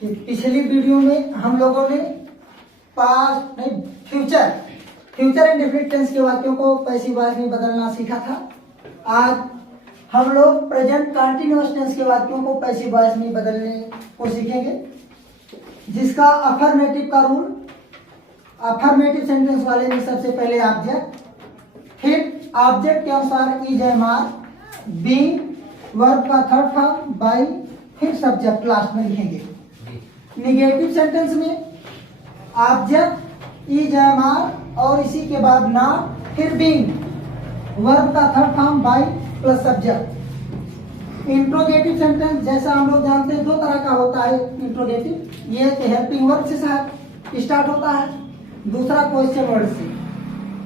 कि पिछली वीडियो में हम लोगों ने पास्ट नहीं फ्यूचर इंडेफिनिट टेंस के वाक्यों को पैसिव वॉइस में बदलना सीखा था। आज हम लोग प्रेजेंट कंटीन्यूअस टेंस के वाक्यों को पैसिव वॉइस में बदलने को सीखेंगे, जिसका अफर्मेटिव का रूल, अफर्मेटिव सेंटेंस वाले में सबसे पहले ऑब्जेक्ट, फिर ऑब्जेक्ट के अनुसार is am are, being, verb का थर्ड फॉर्म, बाई, फिर सब्जेक्ट लास्ट में लिखेंगे। निगेटिव सेंटेंस में ऑब्जेक्ट इज एम आर और इसी के बाद नॉट, फिर बीइंग, वर्ब का third form, by plus subject. Interrogative sentence जैसा हम लोग जानते हैं दो तरह का होता है इंट्रोगेटिव, ये कि हेल्पिंग वर्ब से स्टार्ट होता है, दूसरा क्वेश्चन वर्ड से।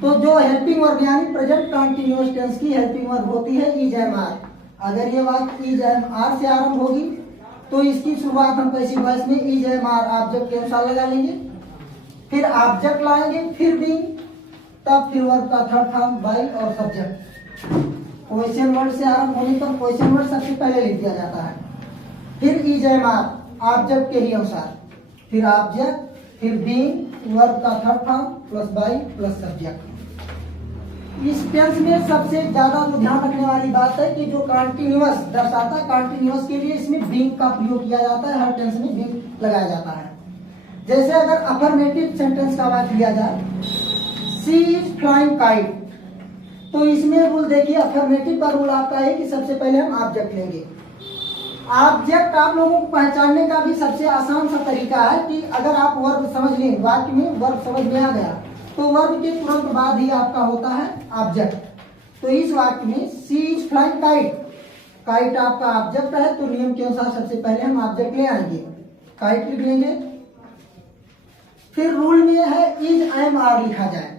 तो जो हेल्पिंग वर्ब यानी प्रेजेंट कंटीन्यूअस टेंस की हेल्पिंग वर्ब होती है इज एम आर। अगर ये वाक्य इज एम आर से आरंभ होगी तो इसकी शुरुआत हम पैसिव वॉइस में इज एम आर ऑब्जेक्ट के अनुसार लगा लेंगे, फिर ऑब्जेक्ट लाएंगे, फिर भी, तब फिर वर्ब का थर्ड फॉर्म, बाई और सब्जेक्ट। क्वेश्चन वर्ड से आरंभ होने पर क्वेश्चन वर्ड सबसे पहले लिख दिया जाता है, फिर इज एम आर ऑब्जेक्ट के ही अनुसार, फिर ऑब्जेक्ट, फिर बीइंग, वर्ब का third form plus by plus subject. इस टेंस में सबसे ज्यादा जो ध्यान रखने वाली बात है कि जो कंटीन्यूअस दर्शाता है, कंटीन्यूअस के लिए इसमें बीइंग का प्रयोग किया जाता है, हर टेंस में बीइंग लगाया जाता है। जैसे अगर अफर्मेटिव सेंटेंस का वाक्य लिया जाए, शी इज फ्लाइंग काइट, तो इसमें रूल देखिए, अफर्मेटिव का रूल आपका है कि सबसे पहले हम ऑब्जेक्ट लेंगे। ऑब्जेक्ट आप लोगों को पहचानने का भी सबसे आसान सा तरीका है कि अगर आप वर्ब समझ लें, वाक्य में वर्ब समझ में आ गया तो वर्ब के तुरंत बाद ही आपका होता है ऑब्जेक्ट। तो इस वाक्य में she is flying kite, kite आपका ऑब्जेक्ट है, तो नियम के अनुसार सबसे पहले हम ऑब्जेक्ट ले आएंगे, काइट लिख लेंगे। फिर रूल में है इज एम आर लिखा जाए,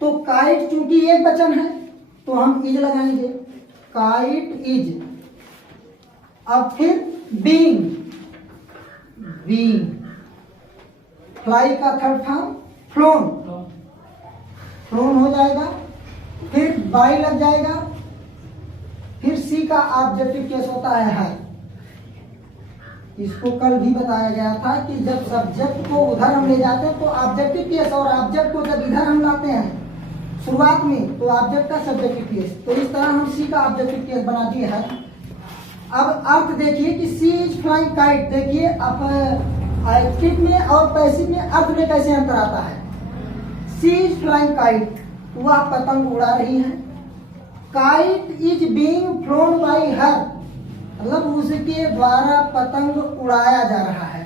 तो काइट चूंकि एक वचन है तो हम इज लगाएंगे, काइट इज। अब फिर बीइंग, बीइंग, फ्लाई का थर्ड फॉर्म फ्लोन, फ्लोन हो जाएगा, फिर बाई लग जाएगा, फिर सी का ऑब्जेक्टिव केस होता है। इसको कल भी बताया गया था कि जब सब्जेक्ट को उधर हम ले जाते हैं तो ऑब्जेक्टिव केस, और ऑब्जेक्ट को जब इधर हम लाते हैं शुरुआत में तो ऑब्जेक्ट का सब्जेक्टिव केस, तो इस तरह हम सी का ऑब्जेक्टिव केस बना दिए है। अब अर्थ देखिए कि सी इज फ्लाइंग काइट, देखिए अब एक्टिव में और पैसिव में अर्थ में कैसे अंतर आता है। सी इज फ्लाइंग काइट, वह पतंग उड़ा रही है, kite is being phloem by her, मतलब उसके द्वारा पतंग उड़ाया जा रहा है।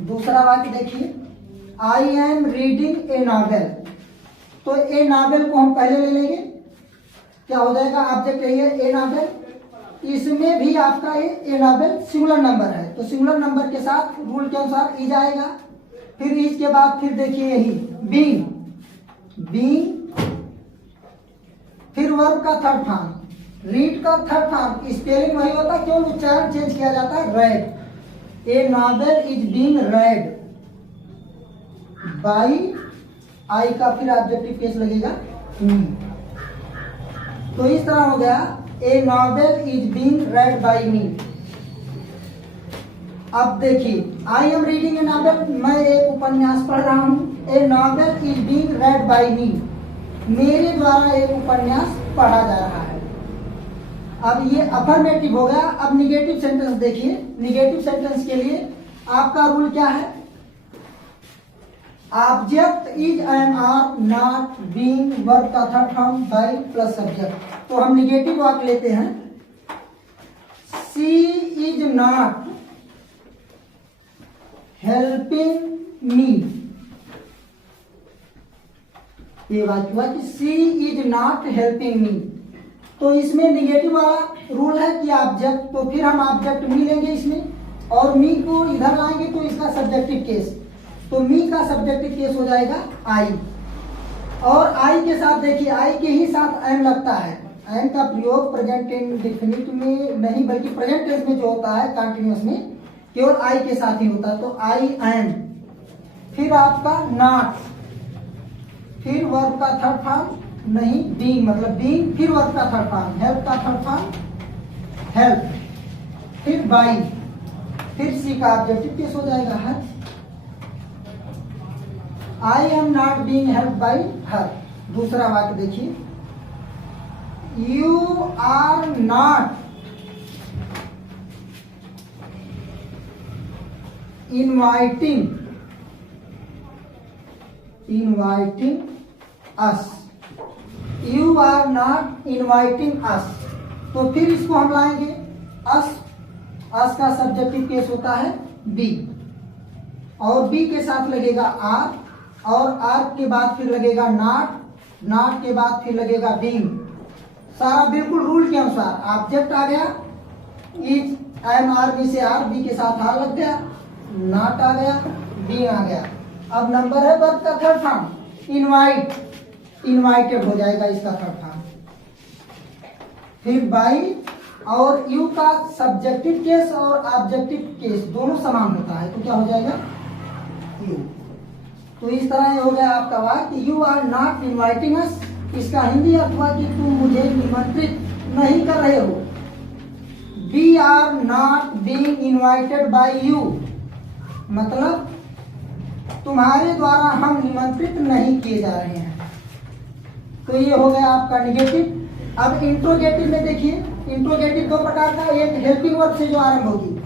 दूसरा वाक्य देखिए, I am reading a novel, तो ए नॉवेल को हम पहले ले लेंगे, क्या हो जाएगा ऑब्जेक्ट यही है ए नॉवेल। इसमें भी आपका ए नॉवेल सिंगुलर नंबर है, तो सिंगुलर नंबर के साथ रूल के अनुसार इज आएगा। फिर इज के बाद फिर देखिए यही बीइंग, बीइंग, फिर वर्ब का थर्ड फॉर्म, रीड का थर्ड फॉर्म, स्पेलिंग वही होता है, केवल उच्चारण चेंज किया जाता है, read. A novel is being read by, I का फिर ऑब्जेक्टिव केस लगेगा मी। तो इस तरह हो गया a novel is being read by me. अब देखिए, I am reading a novel, मैं एक उपन्यास पढ़ रहा हूँ, a novel is being read by me, मेरे द्वारा एक उपन्यास पढ़ा जा रहा है। अब ये अफर्मेटिव हो गया। अब निगेटिव सेंटेंस देखिए, निगेटिव सेंटेंस के लिए आपका रूल क्या है, object is am are, not, being, verb का third form, by plus subject. तो हम निगेटिव वाक्य लेते हैं, she is not helping me, ये वाक्य हुआ कि she is not helping me. तो इसमें निगेटिव वाला रूल है कि ऑब्जेक्ट, तो फिर हम ऑब्जेक्ट मी लेंगे इसमें, और मी को इधर लाएंगे तो इसका सब्जेक्टिव केस, तो मी का सब्जेक्टिव केस हो जाएगा आई। और आई के साथ देखिए, आई के ही साथ एम लगता है, एम का प्रयोग प्रेजेंट इंडेफिनिट में नहीं बल्कि प्रेजेंट टेंस में जो होता है कंटीन्यूअस में केवल आई के साथ ही होता है, तो आई एम, फिर आपका नॉट, फिर वर्ब का थर्ड फॉर्म नहीं, बीइंग मतलब बीइंग, फिर वर्ब का थर्ड फॉर्म, हेल्प का थर्ड फॉर्म हेल्प, फिर बाई, फिर सी का ऑब्जेक्टिव केस हो जाएगा her. I am not being helped by her. दूसरा वाक्य देखिए, you are not inviting us. You are not inviting us. तो फिर इसको हम लाएंगे अस। अस का सब्जेक्टिव केस होता है बी, और बी के साथ लगेगा आर, और आर के बाद फिर लगेगा नॉट, नॉट के बाद फिर लगेगा बीइंग। सारा बिल्कुल रूल के अनुसार। ऑब्जेक्ट आ गया इज, एम आर बी से आर, बी के साथ आर लग गया, नॉट आ गया, बीइंग आ गया। अब नंबर है वर्ब का थर्ड फॉर्म, इनवाइट, इनवाइटेड हो जाएगा इसका थर्ड फॉर्म। फिर बाई और यू का सब्जेक्टिव केस और ऑब्जेक्टिव केस दोनों समान होता है, तो क्या हो जाएगा यू। तो इस तरह ये हो गया आपका वाक्य, you are not inviting us. इसका हिंदी अर्थ हुआ कि तुम मुझे निमंत्रित नहीं कर रहे हो। We are not being invited by you, मतलब तुम्हारे द्वारा हम निमंत्रित नहीं किए जा रहे हैं। तो ये हो गया आपका निगेटिव। अब इंट्रोगेटिव में देखिए, इंट्रोगेटिव दो प्रकार का, एक हेल्पिंग वर्ब से जो आरंभ होगी।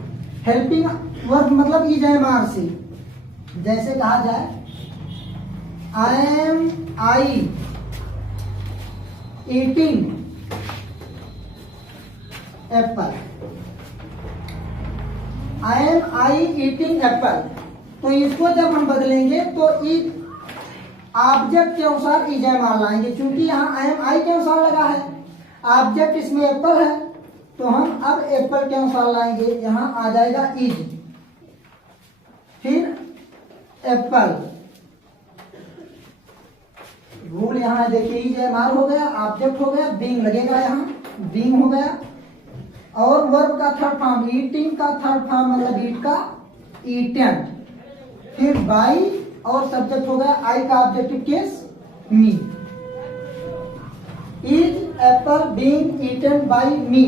हेल्पिंग वर्ब मतलब ई एम आर से। जैसे कहा जाए आई ईटिंग एप्पल, आई ईटिंग एप्पल। तो इसको जब हम बदलेंगे तो इज ऑब्जेक्ट के अनुसार इज एम आर लाएंगे, क्योंकि यहाँ आई एम आई के अनुसार लगा है, ऑब्जेक्ट इसमें एप्पल है, तो हम अब एप्पल के अनुसार लाएंगे, यहाँ आ जाएगा इज, फिर एप्पल। रूल यहाँ देखिए, इज एम आर हो गया, ऑब्जेक्ट हो गया, बीइंग लगेगा, यहाँ बीइंग हो गया। और वर्ब का थर्ड फॉर्म, ईटिंग का थर्ड फॉर्म मतलब ईट का ईटेन, फिर बाई और सब्जेक्ट हो गया आई का objective case me. Is apple being eaten by me.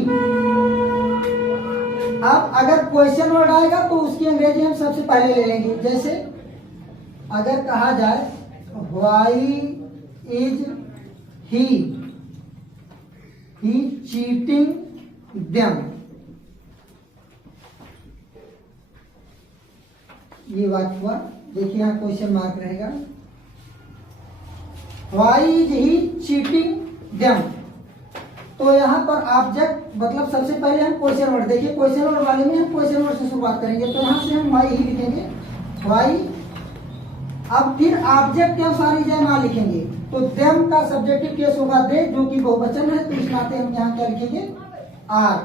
अब अगर क्वेश्चन वर्ड आएगा तो उसकी अंग्रेजी हम सबसे पहले ले लेंगे। जैसे अगर कहा जाए why is he cheating them, ये बात हुआ। देखिए यहाँ क्वेश्चन मार्क रहेगा, why is he cheating them. तो यहाँ पर ऑब्जेक्ट मतलब सबसे पहले हम क्वेश्चन वर्ड, देखिए क्वेश्चन वर्ड वाले में हम क्वेश्चन वर्ड से शुरुआत करेंगे, तो यहाँ से हम व्हाई ही लिखेंगे, व्हाई। अब फिर ऑब्जेक्ट के अनुसार ही जय लिखेंगे, तो देम का सब्जेक्टिव केस होगा दे, जो कि बहुवचन है, तो इस नाते हम यहाँ क्या लिखेंगे आर,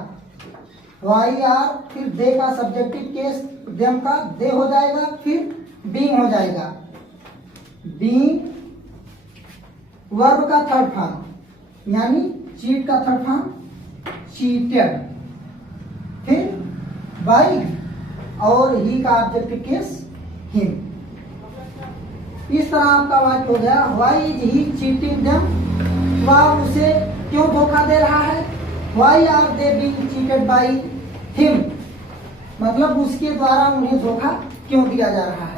वाई आर। फिर दे का सब्जेक्टिव केस देम का दे हो जाएगा, फिर बीइंग हो जाएगा, बीइंग। वर्ब का थर्ड फॉर्म यानी चीट का थर्ड फॉर्म चीटेड, फिर बाई और ही का ऑब्जेक्टिव केस हिम। इस तरह आपका वाक्य हो गया, why is he cheating them, वह उसे क्यों धोखा दे रहा है, why are they being cheated by him, मतलब उसके द्वारा उन्हें धोखा क्यों दिया जा रहा है।